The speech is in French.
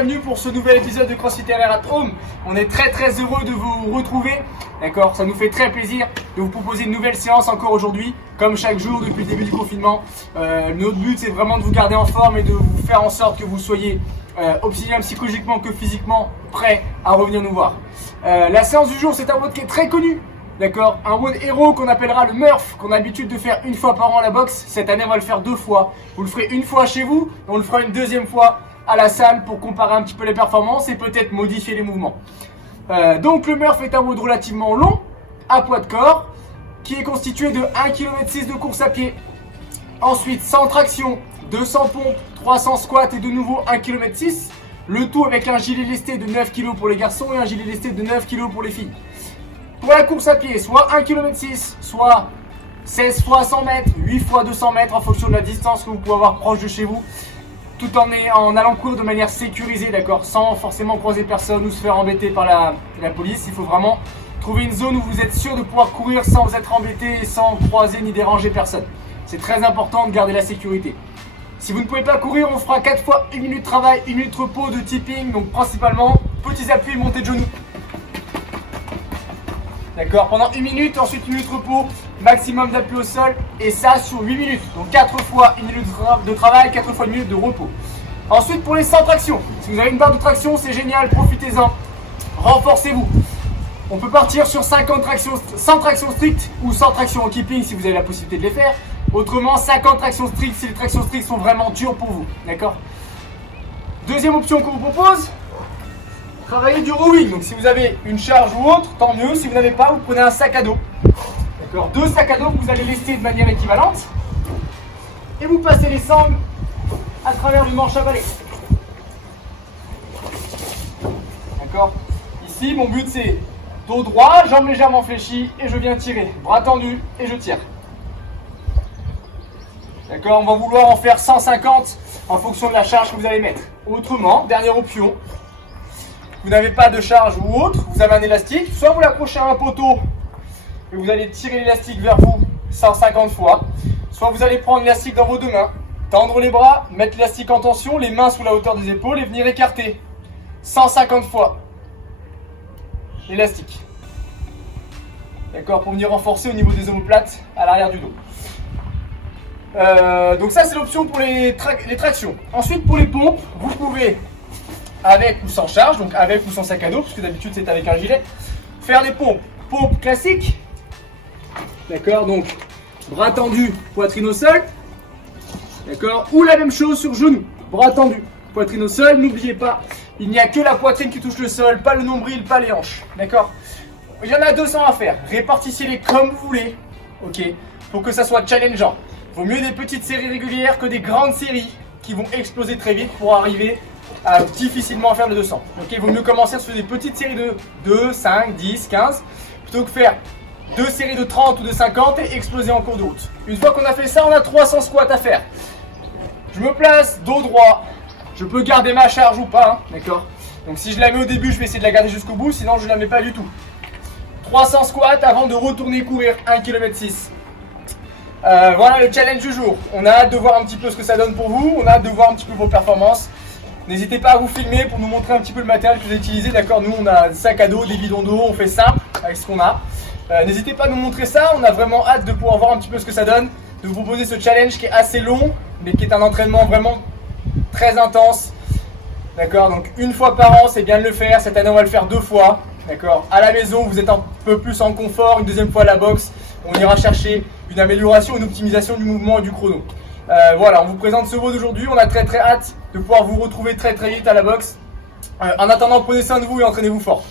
bienvenue pour ce nouvel épisode de CrossFit RR at Home. On est très heureux de vous retrouver, d'accord. Ça nous fait très plaisir de vous proposer une nouvelle séance encore aujourd'hui, comme chaque jour depuis le début du confinement. Notre but c'est vraiment de vous garder en forme et de vous faire en sorte que vous soyez aussi bien psychologiquement que physiquement prêts à revenir nous voir. La séance du jour, c'est un WOD qui est très connu. D'accord, un WOD héros qu'on appellera le Murph, qu'on a l'habitude de faire une fois par an à la boxe. Cette année, on va le faire 2 fois. Vous le ferez une fois chez vous, et on le fera une deuxième fois à la salle pour comparer un petit peu les performances et peut-être modifier les mouvements. Donc le Murph est un WOD relativement long, à poids de corps, qui est constitué de 1,6 km de course à pied. Ensuite, 100 tractions, 200 pompes, 300 squats et de nouveau 1,6 km. Le tout avec un gilet lesté de 9 kg pour les garçons et un gilet lesté de 9 kg pour les filles. Pour la course à pied, soit 1,6 km, soit 16 fois 100 mètres, 8 fois 200 mètres en fonction de la distance que vous pouvez avoir proche de chez vous, tout en allant courir de manière sécurisée, d'accord, sans forcément croiser personne ou se faire embêter par la police. Il faut vraiment trouver une zone où vous êtes sûr de pouvoir courir sans être embêté et sans croiser ni déranger personne. C'est très important de garder la sécurité. Si vous ne pouvez pas courir, on fera 4 fois 1 minute de travail, 1 minute de repos de tipping, donc principalement petits appuis, montée de genoux. D'accord, pendant 1 minute, ensuite 1 minute de repos, maximum d'appui au sol, et ça sur 8 minutes. Donc 4 fois 1 minute de travail, 4 fois 1 minute de repos. Ensuite pour les 100 tractions, si vous avez une barre de traction, c'est génial, profitez-en, renforcez-vous. On peut partir sur 50 tractions, 100 tractions strictes ou 100 tractions en keeping si vous avez la possibilité de les faire. Autrement 50 tractions strictes si les tractions strictes sont vraiment dures pour vous. D'accord. Deuxième option qu'on vous propose, travailler du rowing. Donc si vous avez une charge ou autre, tant mieux. Si vous n'avez pas, vous prenez un sac à dos. D'accord, 2 sacs à dos que vous allez lester de manière équivalente. Et vous passez les sangles à travers le manche à balai. D'accord. Ici, mon but c'est dos droit, jambes légèrement fléchies et je viens tirer. Bras tendus et je tire. D'accord, on va vouloir en faire 150 en fonction de la charge que vous allez mettre. Autrement, dernière option, vous n'avez pas de charge ou autre, vous avez un élastique, soit vous l'accrochez à un poteau et vous allez tirer l'élastique vers vous 150 fois, soit vous allez prendre l'élastique dans vos 2 mains, tendre les bras, mettre l'élastique en tension, les mains sous la hauteur des épaules et venir écarter 150 fois l'élastique. D'accord, pour venir renforcer au niveau des omoplates à l'arrière du dos. Donc ça c'est l'option pour les tractions. Ensuite pour les pompes, vous pouvez avec ou sans charge, donc avec ou sans sac à dos, parce que d'habitude c'est avec un gilet, faire les pompes. Pompes classiques, d'accord, donc bras tendus, poitrine au sol, d'accord, ou la même chose sur genou, bras tendus, poitrine au sol. N'oubliez pas, il n'y a que la poitrine qui touche le sol, pas le nombril, pas les hanches, d'accord. Il y en a 200 à faire, répartissez-les comme vous voulez, ok, pour que ça soit challengeant. Vaut mieux des petites séries régulières que des grandes séries qui vont exploser très vite pour arriver à difficilement faire le 200. Ok, vaut mieux commencer sur des petites séries de 2, 5, 10, 15 plutôt que faire 2 séries de 30 ou de 50 et exploser en cours de route. Une fois qu'on a fait ça, on a 300 squats à faire. Je me place dos droit. Je peux garder ma charge ou pas, hein, d'accord. Donc si je la mets au début, je vais essayer de la garder jusqu'au bout, sinon je ne la mets pas du tout. 300 squats avant de retourner courir 1,6 km. Voilà le challenge du jour. On a hâte de voir un petit peu ce que ça donne pour vous. On a hâte de voir un petit peu vos performances. N'hésitez pas à vous filmer pour nous montrer un petit peu le matériel que vous avez utilisé. D'accord, nous on a des sacs à dos, des bidons d'eau, on fait simple avec ce qu'on a. N'hésitez pas à nous montrer ça. On a vraiment hâte de pouvoir voir un petit peu ce que ça donne, de vous proposer ce challenge qui est assez long, mais qui est un entraînement vraiment très intense. D'accord, donc une fois par an, c'est bien de le faire. Cette année, on va le faire 2 fois. D'accord, à la maison, vous êtes un peu plus en confort. Une deuxième fois à la boxe, on ira chercher une amélioration, une optimisation du mouvement et du chrono. Voilà, on vous présente ce WOD d'aujourd'hui. On a très hâte de pouvoir vous retrouver très vite à la boxe. En attendant, prenez soin de vous et entraînez-vous fort.